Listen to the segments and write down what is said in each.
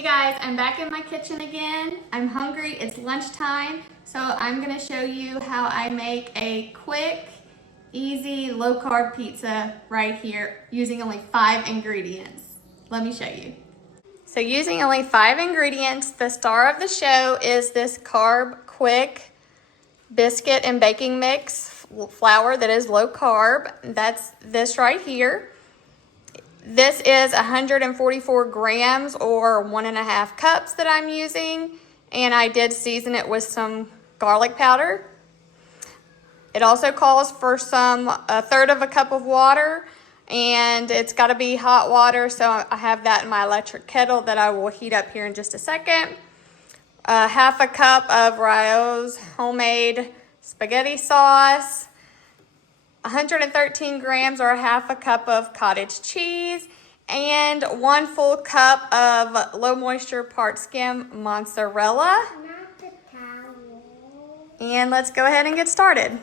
Hey guys, I'm back in my kitchen again. I'm hungry, it's lunchtime, so I'm gonna show you how I make a quick, easy, low-carb pizza right here using only 5 ingredients. Let me show you. So using only 5 ingredients, the star of the show is this Carbquik biscuit and baking mix flour that is low carb. That's this right here. This is 144 grams or 1.5 cups that I'm using, and I did season it with some garlic powder. It also calls for a third of a cup of water, and it's got to be hot water, so I have that in my electric kettle that I will heat up here in just a second. Half a cup of Rao's homemade spaghetti sauce, 113 grams or half a cup of cottage cheese, and 1 full cup of low moisture part skim mozzarella. And let's go ahead and get started.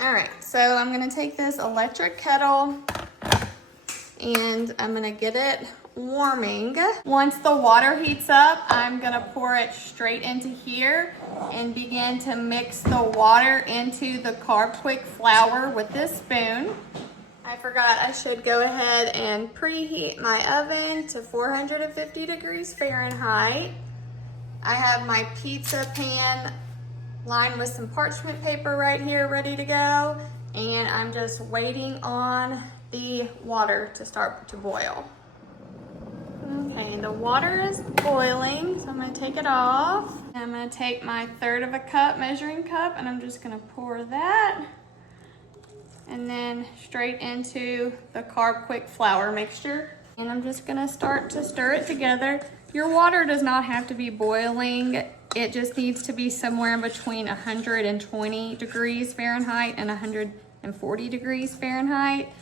All right, so I'm gonna take this electric kettle and I'm gonna get it warming. Once the water heats up, I'm gonna pour it straight into here and begin to mix the water into the Carbquik flour with this spoon. I forgot I should go ahead and preheat my oven to 450 degrees Fahrenheit. I have my pizza pan lined with some parchment paper right here ready to go, and I'm just waiting on the water to start to boil. Okay, the water is boiling, so I'm gonna take it off. I'm gonna take my third of a cup measuring cup and I'm just gonna pour that and then straight into the Carbquik flour mixture. And I'm just gonna start to stir it together. Your water does not have to be boiling. It just needs to be somewhere in between 120 degrees Fahrenheit and 140 degrees Fahrenheit.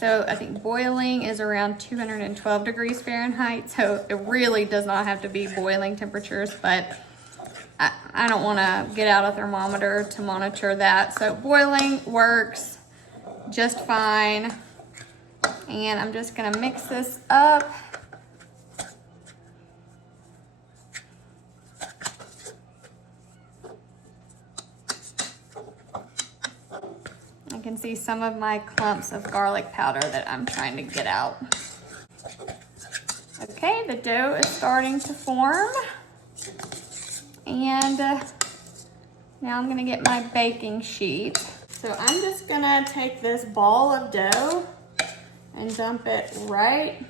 So I think boiling is around 212 degrees Fahrenheit. So it really does not have to be boiling temperatures, but I don't want to get out a thermometer to monitor that. So boiling works just fine. And I'm just going to mix this up. I can see some of my clumps of garlic powder that I'm trying to get out. Okay, the dough is starting to form. And now I'm gonna get my baking sheet. So I'm just gonna take this ball of dough and dump it right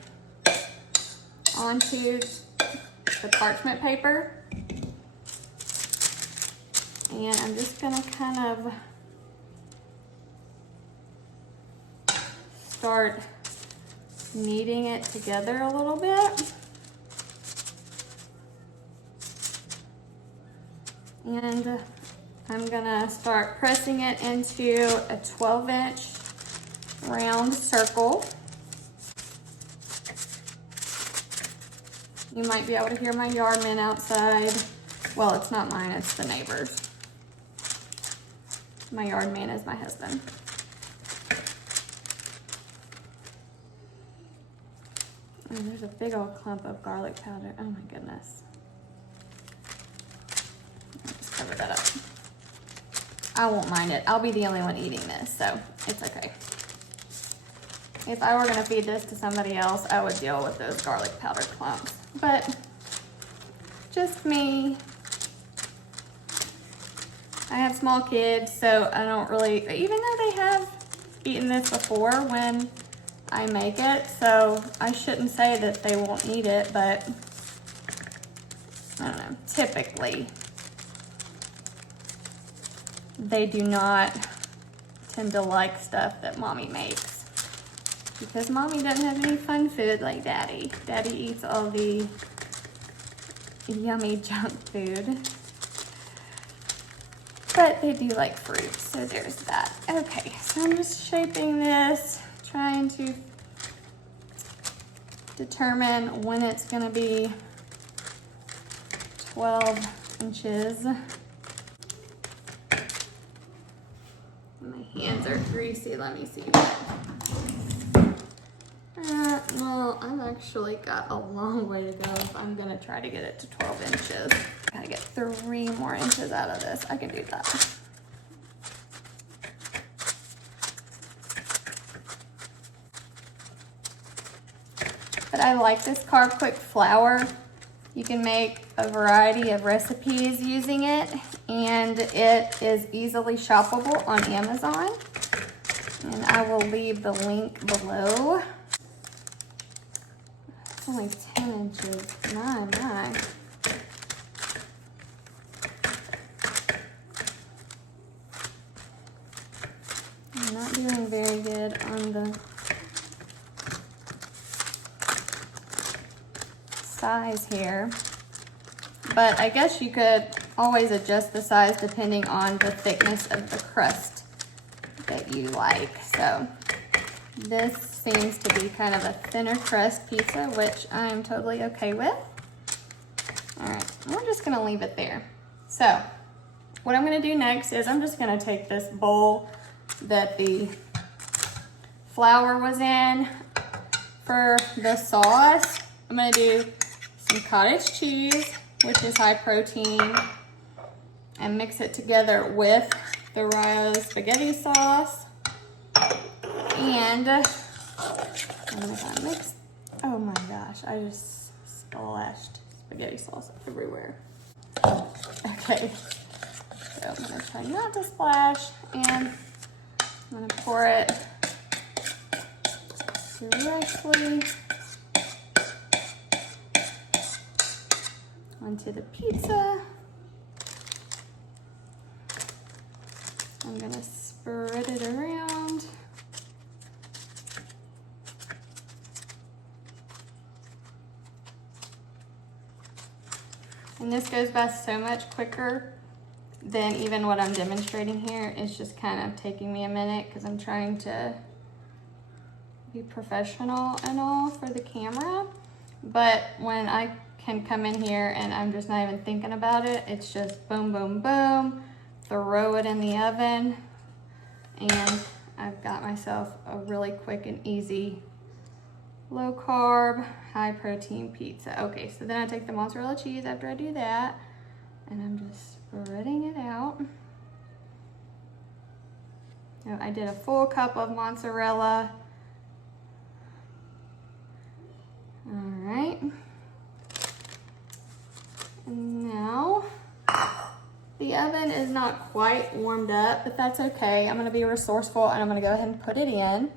onto the parchment paper. And I'm just gonna kind of start kneading it together a little bit. And I'm gonna start pressing it into a 12-inch round circle. You might be able to hear my yardman outside. Well, it's not mine, it's the neighbor's. My yardman is my husband. Oh, there's a big old clump of garlic powder. Oh my goodness. Just cover that up. I won't mind it. I'll be the only one eating this, so it's okay. If I were gonna feed this to somebody else, I would deal with those garlic powder clumps. But just me. I have small kids, so I don't really, even though they have eaten this before when I make it, so I shouldn't say that they won't eat it, but I don't know, typically they do not tend to like stuff that mommy makes because mommy doesn't have any fun food like daddy. Daddy eats all the yummy junk food, but they do like fruit, so there's that. Okay, so I'm just shaping this, trying to determine when it's gonna be 12 inches. My hands are greasy, let me see. Well, I've actually got a long way to go if I'm gonna try to get it to 12 inches. Gotta get 3 more inches out of this. I can do that. But I like this Carbquik flour. You can make a variety of recipes using it, and it is easily shoppable on Amazon. And I will leave the link below. It's only 10 inches. My. I'm not doing very good on the size here, but I guess you could always adjust the size depending on the thickness of the crust that you like. So this seems to be kind of a thinner crust pizza, which I'm totally okay with. All right, we're just gonna leave it there. So what I'm gonna do next is I'm just gonna take this bowl that the flour was in for the sauce. I'm gonna do some cottage cheese, which is high protein, and mix it together with the rose spaghetti sauce. And I'm gonna mix, oh my gosh, I just splashed spaghetti sauce everywhere. Okay, so I'm gonna try not to splash, and I'm gonna pour it directly onto the pizza. I'm gonna spread it around. And this goes by so much quicker than even what I'm demonstrating here. It's just kind of taking me a minute because I'm trying to be professional and all for the camera. But when I can come in here and I'm just not even thinking about it, it's just boom, boom, boom, throw it in the oven, and I've got myself a really quick and easy low carb, high protein pizza. Okay, so then I take the mozzarella cheese after I do that, and I'm just spreading it out. Now, I did a full cup of mozzarella. All right. And now, the oven is not quite warmed up, but that's okay. I'm gonna be resourceful and I'm gonna go ahead and put it in.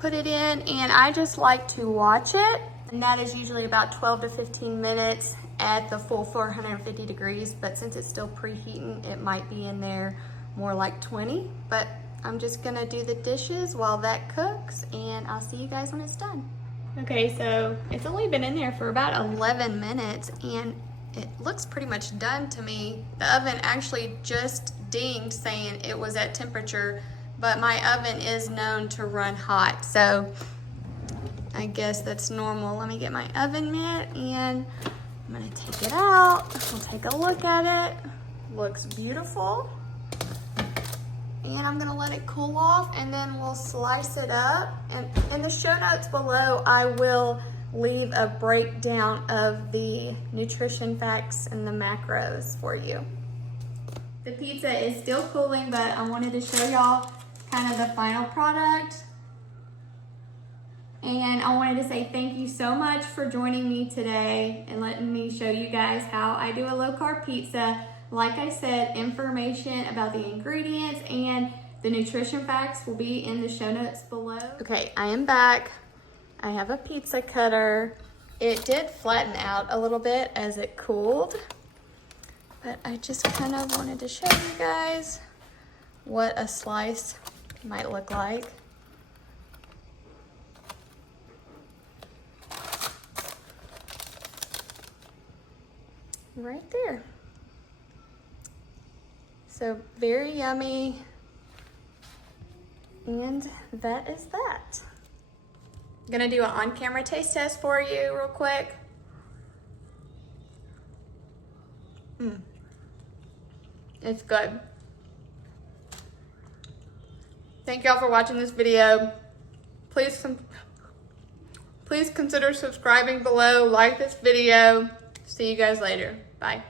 Put it in, and I just like to watch it. And that is usually about 12 to 15 minutes at the full 450 degrees, but since it's still preheating, it might be in there more like 20. But I'm just gonna do the dishes while that cooks, and I'll see you guys when it's done. Okay, so it's only been in there for about 11 minutes, and it looks pretty much done to me. The oven actually just dinged saying it was at temperature, but my oven is known to run hot, so I guess that's normal. Let me get my oven mitt, and I'm gonna take it out. We'll take a look at it. Looks beautiful. And I'm gonna let it cool off, and then we'll slice it up. And in the show notes below, I will leave a breakdown of the nutrition facts and the macros for you. The pizza is still cooling, but I wanted to show y'all kind of the final product. And I wanted to say thank you so much for joining me today and letting me show you guys how I do a low carb pizza. Like I said, information about the ingredients and the nutrition facts will be in the show notes below. Okay, I am back. I have a pizza cutter. It did flatten out a little bit as it cooled, but I just kind of wanted to show you guys what a slice might look like. Right there. So very yummy, and that is that. I'm gonna do an on-camera taste test for you real quick. It's good. Thank y'all for watching this video. Please consider subscribing below, like this video. See you guys later. Bye.